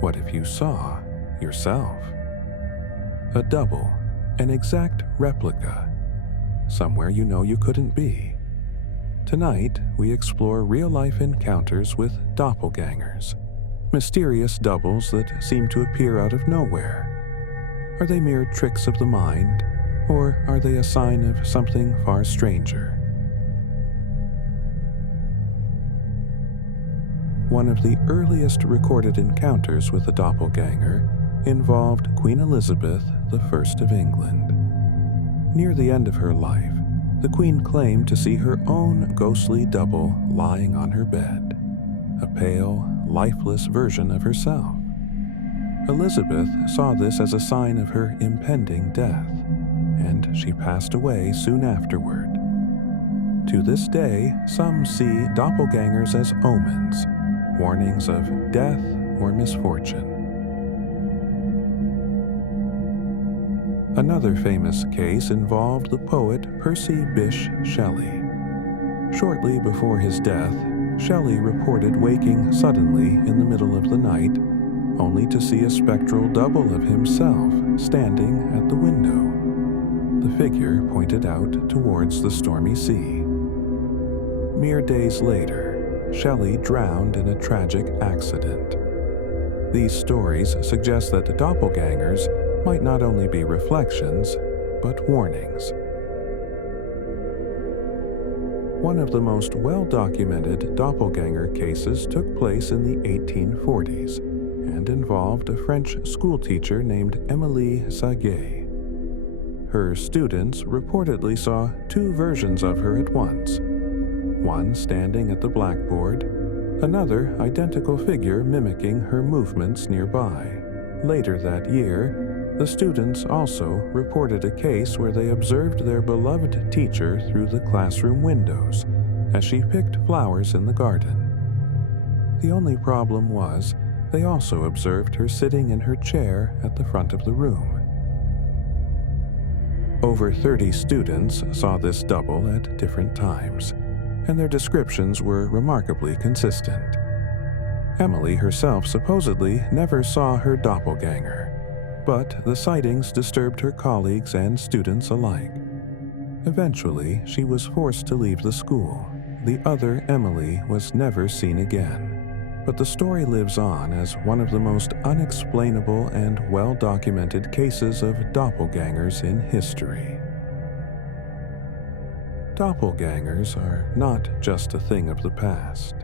What if you saw yourself? A double, an exact replica, somewhere you know you couldn't be. Tonight, we explore real-life encounters with doppelgängers, mysterious doubles that seem to appear out of nowhere. Are they mere tricks of the mind, or are they a sign of something far stranger? One of the earliest recorded encounters with a doppelganger involved Queen Elizabeth I of England. Near the end of her life, the Queen claimed to see her own ghostly double lying on her bed, a pale, lifeless version of herself. Elizabeth saw this as a sign of her impending death, and she passed away soon afterward. To this day, some see doppelgangers as omens, warnings of death or misfortune. Another famous case involved the poet Percy Bysshe Shelley. Shortly before his death, Shelley reported waking suddenly in the middle of the night, only to see a spectral double of himself standing at the window. The figure pointed out towards the stormy sea. Mere days later, Shelley drowned in a tragic accident. These stories suggest that doppelgangers might not only be reflections, but warnings. One of the most well-documented doppelganger cases took place in the 1840s and involved a French schoolteacher named Émilie Saget. Her students reportedly saw two versions of her at once, one standing at the blackboard, another identical figure mimicking her movements nearby. Later that year, the students also reported a case where they observed their beloved teacher through the classroom windows as she picked flowers in the garden. The only problem was they also observed her sitting in her chair at the front of the room. Over 30 students saw this double at different times, and their descriptions were remarkably consistent. Emily herself supposedly never saw her doppelganger, but the sightings disturbed her colleagues and students alike. Eventually, she was forced to leave the school. The other Emily was never seen again, but the story lives on as one of the most unexplainable and well-documented cases of doppelgangers in history. Doppelgangers are not just a thing of the past.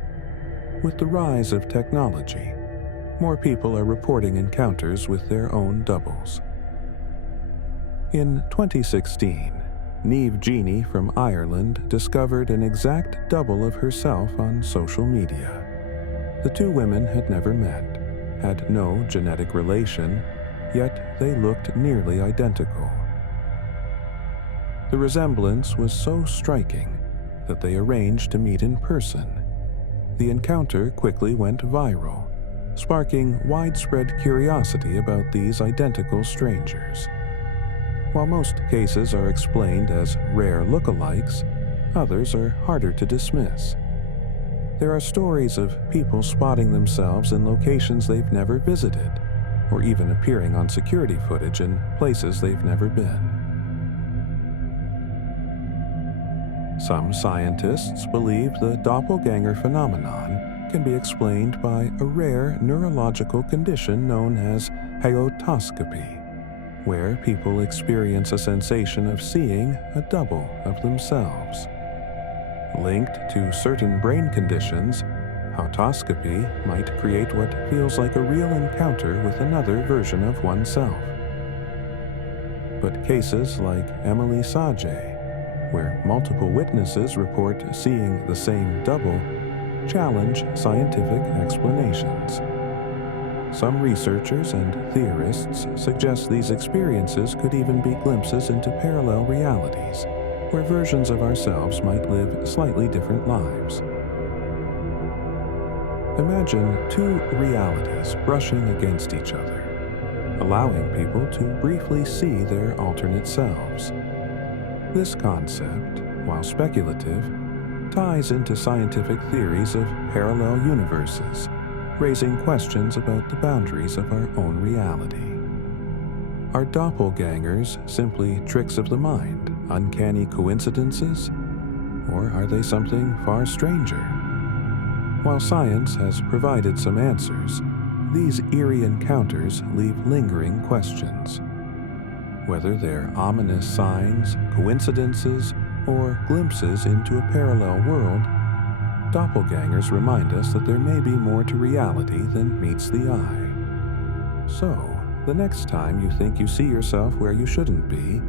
With the rise of technology, more people are reporting encounters with their own doubles. In 2016, Niamh Jeannie from Ireland discovered an exact double of herself on social media. The two women had never met, had no genetic relation, yet they looked nearly identical. The resemblance was so striking that they arranged to meet in person. The encounter quickly went viral, sparking widespread curiosity about these identical strangers. While most cases are explained as rare lookalikes, others are harder to dismiss. There are stories of people spotting themselves in locations they've never visited, or even appearing on security footage in places they've never been. Some scientists believe the doppelganger phenomenon can be explained by a rare neurological condition known as hyotoscopy, where people experience a sensation of seeing a double of themselves. Linked to certain brain conditions, hyotoscopy might create what feels like a real encounter with another version of oneself. But cases like Émilie Saget, where multiple witnesses report seeing the same double, challenge scientific explanations. Some researchers and theorists suggest these experiences could even be glimpses into parallel realities, where versions of ourselves might live slightly different lives. Imagine two realities brushing against each other, allowing people to briefly see their alternate selves. This concept, while speculative, ties into scientific theories of parallel universes, raising questions about the boundaries of our own reality. Are doppelgangers simply tricks of the mind, uncanny coincidences? Or are they something far stranger? While science has provided some answers, these eerie encounters leave lingering questions. Whether they're ominous signs, coincidences, or glimpses into a parallel world, doppelgangers remind us that there may be more to reality than meets the eye. So, the next time you think you see yourself where you shouldn't be,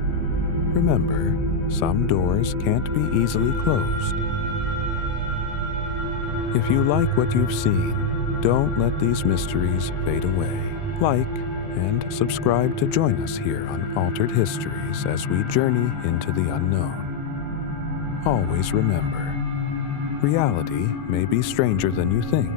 remember, some doors can't be easily closed. If you like what you've seen, don't let these mysteries fade away. Like and subscribe to join us here on Altered Histories as we journey into the unknown. Always remember, reality may be stranger than you think,